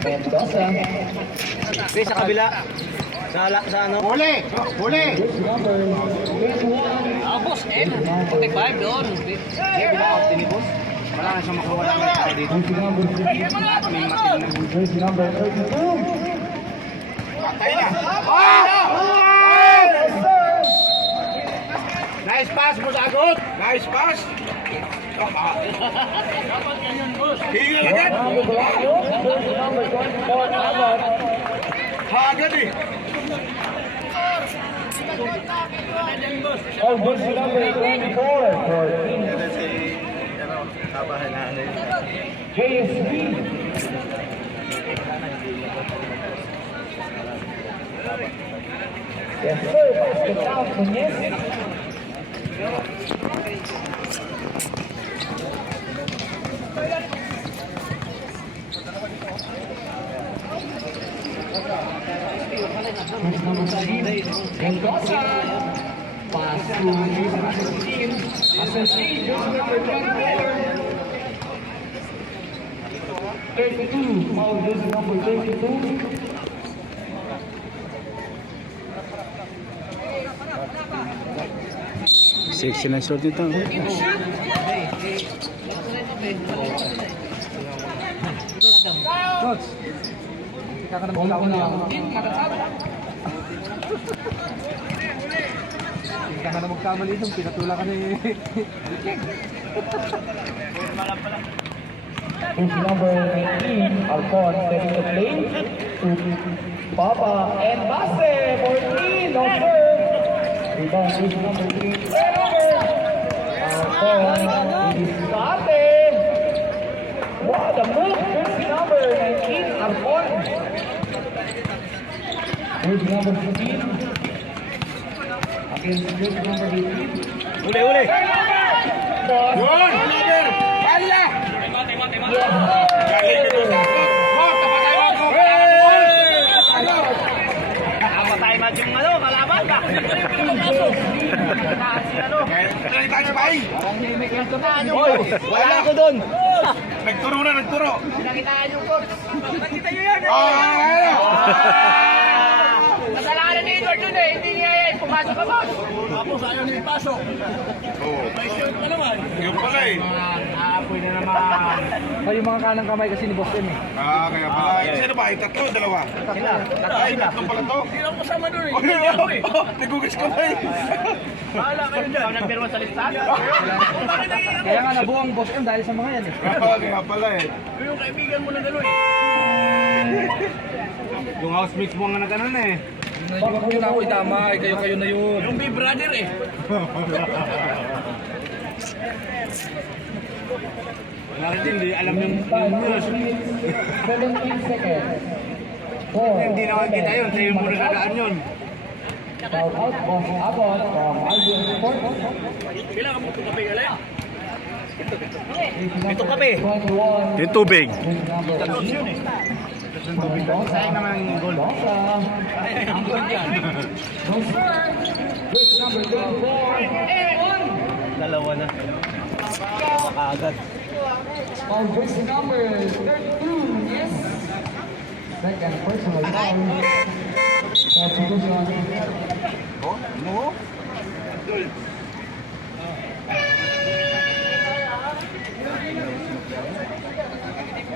Mendoza. Okay, sa kabila. Sa ano? Huli! Huli! Number 21. Boss, 45 doon. Hindi, binaot din ni boss. Wala na siyang makuha lang ng tao dito. Jersey number 3. At may matin na. Jersey number 32. Patay na! Yes, sir! Nice pass mo sa agot! Nice pass! Hingil agad! Jersey number 24. Abad. Agad eh! Oh, jersey number 24 for Team JSB. Yes, sir. Basket out. Nunez. Mendoza. Pass to jersey number 16. Assessing jersey number 24. 32. Foul jersey number 32. Sexy na short nito. Coach. Ika ka na magkawa na. Ika ka na magkamali itong pinatula ka na eh. Jersey number 19, Alphon, setting the play to Papa and Base, 14, no serve. Rebound, jersey number 3, Alphon, Base. What a move, jersey number 19, Alphon. Jersey number 15, against jersey number 18. Uli, uli. Yun! Kaya! Galing ito sa agot! Boss, napatay mo ako! Napatay mo yung ano, kalaban ka. Nakita niyo ba eh? Hoy, wala ako doon. Nagturo na, nagturo! Nakitaan yung coach. Nakita nyo yan. Kasalanan ni Edward dun eh. Hindi niya yan. Pumasok ka boss. Tapos ayaw niya ipasok. Oo. May shirt ka naman. Yung pala eh. Aapoy na naman. Oh, yung mga kanang kamay kasi ni Boss M eh. Kaya pala. Sino ba? Tatlo, dalawa? Sila. Ay, tatlo pala to? Hindi lang kasama dun eh. Nagugis ko ba eh? Bahala kayo dyan. Ikaw nag-pirma sa listahan. Kaya nga nabuo ang Boss M dahil sa mga yan eh. Kaya pala eh. Yung kaibigan mo na gano'n eh. Yung housemates mo nga na ganun eh. Bakit yun ako idamay? Kayo na yun. Yung big brother eh. Wala rin hindi, alam yung news. 17 seconds. Hindi naman kita yun, sa'yo mo nagadaan yun. Foul out, Boss Abot from Albion Sport. Bilang mo ito kape galing. Ito kape. 21. Yung tubig. Sayang naman yung goal. Ang good yan. No sir. Jersey number 24. Dalawa na. Makaagad. Foul jersey number 32. Yes. Second personal foul. Substitution. No?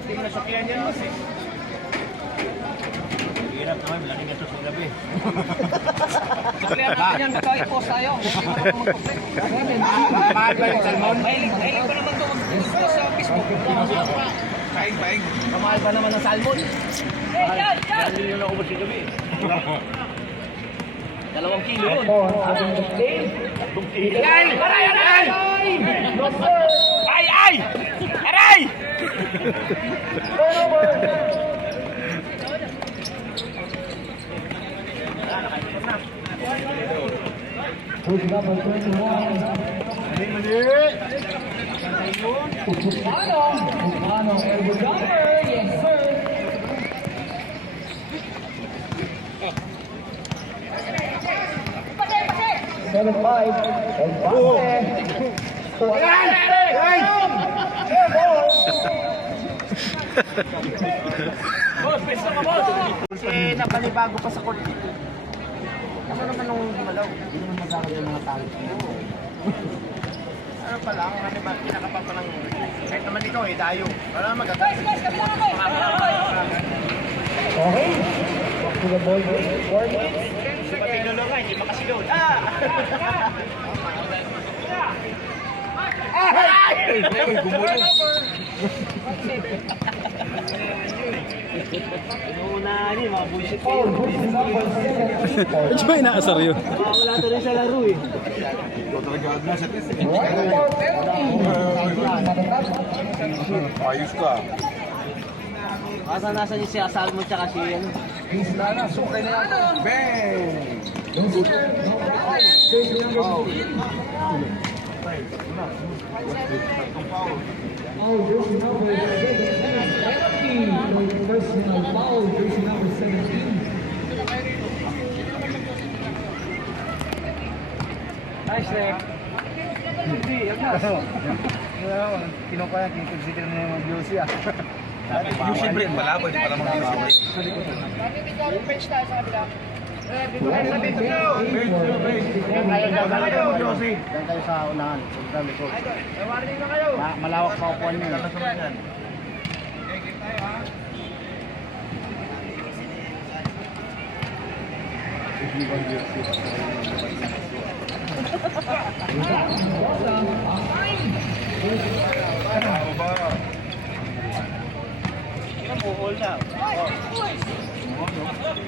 Hindi mo nasakyan yan boss eh. Hirap naman, malaki nga sa gabi. Saklihan natin yan, baka i-post tayo. Mahal ba yung salmon? Mahilig pa naman ito mag-post sa Facebook. Paing, paing. Kamahal pa naman ng salmon. Hindi yun ako sa gabi. 2 kilo yun. Against the play. Aray! Aray! Aray! No sir. Ay! Ay! Aray! Turnover. Jersey number 21. Upano, elbow jumper. Yes, sir. Seven five. And Base. Boss, peso ka, boss. Kasi napanibago pa sa court. Ano naman nung malaw? Hindi naman magkakaroon ng mga talo. Ano pala, ang ano ba, kinakapal pa lang. Kahit naman ikaw eh, dayo. Wala naman maganda. Okay. Back to the ball game. 4 minutes. Di ba pinulo nga, hindi makasilod. Inuunahan niya, mga bullshit Foul. Jersey number 17. Medyo may inaasar yun. Wala to rin sa laro eh. Right about penalty. Ayos ka. Nasa niya si Asalmo tsaka si ano. Sana, sukay na yan. Bang! Jersey number 16. Foul. Jersey number 17. Penalty. Personal foul. Jersey number 17. Nice, Rek. Hindi, yun na. Kinukuha yan, kinconsider mo yung UC ah. UC break pala, pwede pala mag-UC. Bench tayo sa kabila. Diyan kayo sa unahan, sa likod. Warning na kayo. Malawak pa upuan niyo.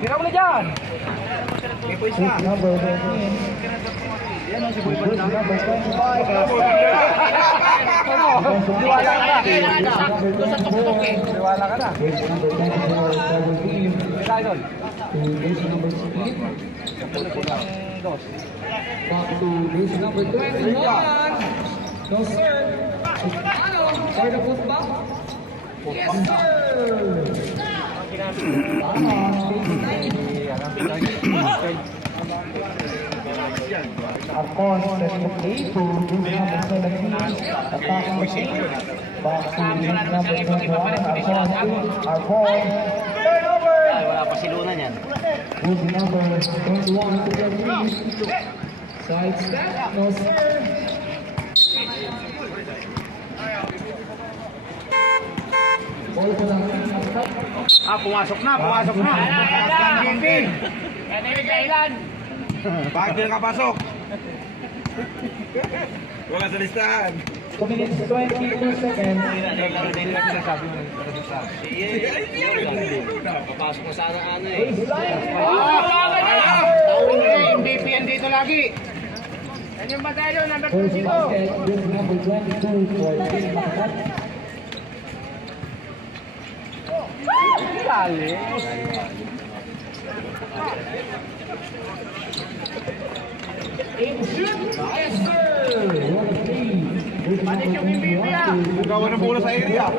Tira mo na dyan. Jersey number 13. Jersey number 25. Liwala ka na. Doon sa tuktok eh. Liwala ka na. Jersey number 24. Double team. To jersey number 16. Back to jersey number 21. No sir. Ano? For the football? Yes sir. Alcon setting the play to jersey number 17. Attacking the team. Back to jersey number 21. Alcon. Turnover. Ay, wala pa silunan yan. Jersey number 21 to the lead. Side step. No sir. Ball ko lang. Pumasok na, pumasok na. Yan yung kailan. Bakit din nakapasok? Wala sa listahan. 2 minutes 22 seconds. Papasok na sana ano eh. Baseline. MVP yan dito lagi. Yan yung batalyon, number 2 First dito. basket, jersey number 22 for Team Makakat. Aim shoot. Yes sir. What a three. Jersey number 21 to Gawa ng bola sa area.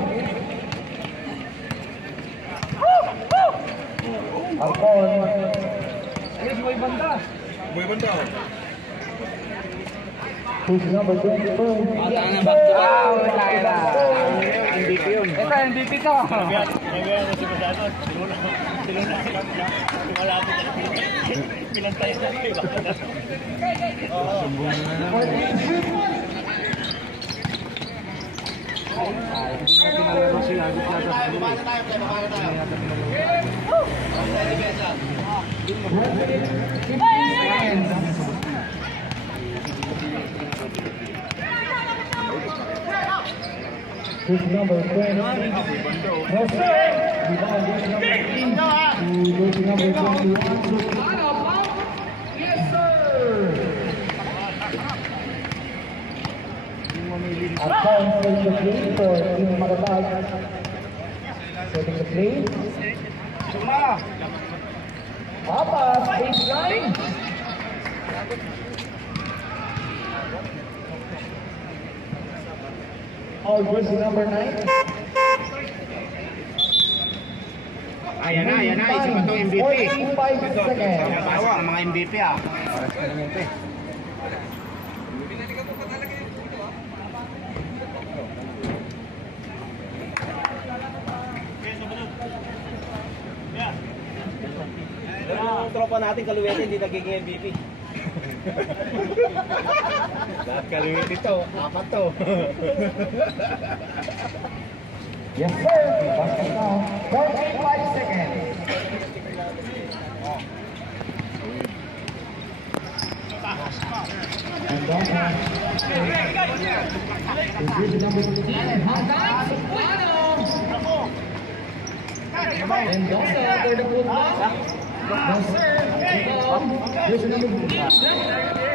Alcon. Boy banda. Jersey number 22. Ano na back to back. MVP yun. Ito, MVP to. Jersey number 20. No sir. Rebound jersey number 18 to jersey number 21. Yes sir. Alcon setting the play for Team Makakat. Setting the play. Papas, baseline. All jersey number 9. Ayan na, isa pa itong MVP. 45 seconds. Pasok ng mga MVP ah. yung tropa natin, Kaluwete, hindi nagiging MVP. Lahat kalimit ito. Apat to. Yes, sir. Basket now. 45 seconds. And then, number 15, and also for the good luck, the serve of number 15.